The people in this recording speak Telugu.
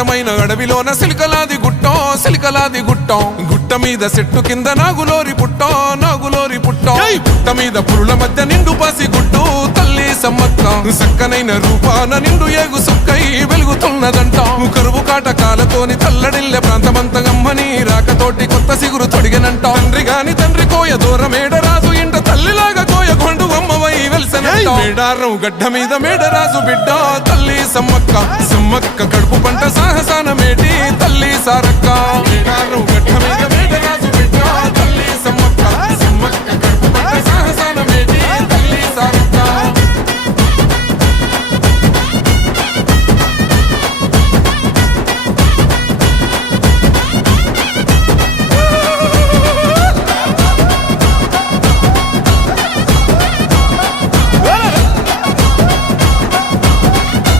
దట్టమైన అడవిలోన సిలికలాది గుట్టం గుట్ట మీద చెట్టు కింద నాగులోరి పుట్టం పుట్ట మీద పురుల మధ్య నిండు పాసి గుట్టు తల్లి సమ్మక్క సక్కనైన రూపాన నిండు ఏగు సుక్కై వెలుగుతున్నదంట కరువు కాటకాలతోని తల్లడిల్లె ప్రాంతమంతగమ్మని రాకతోటి కొత్త సిగురు తొడిగనంట తండ్రి కోయ దూరమేడరాజు ఇంట తల్లిలాగా కోయ కొండు అమ్మవై వెలిసనంట మేడారం గడ్డ మీద మేడరాజు బిడ్డ తల్లి సమ్మక్క కడుపు పంట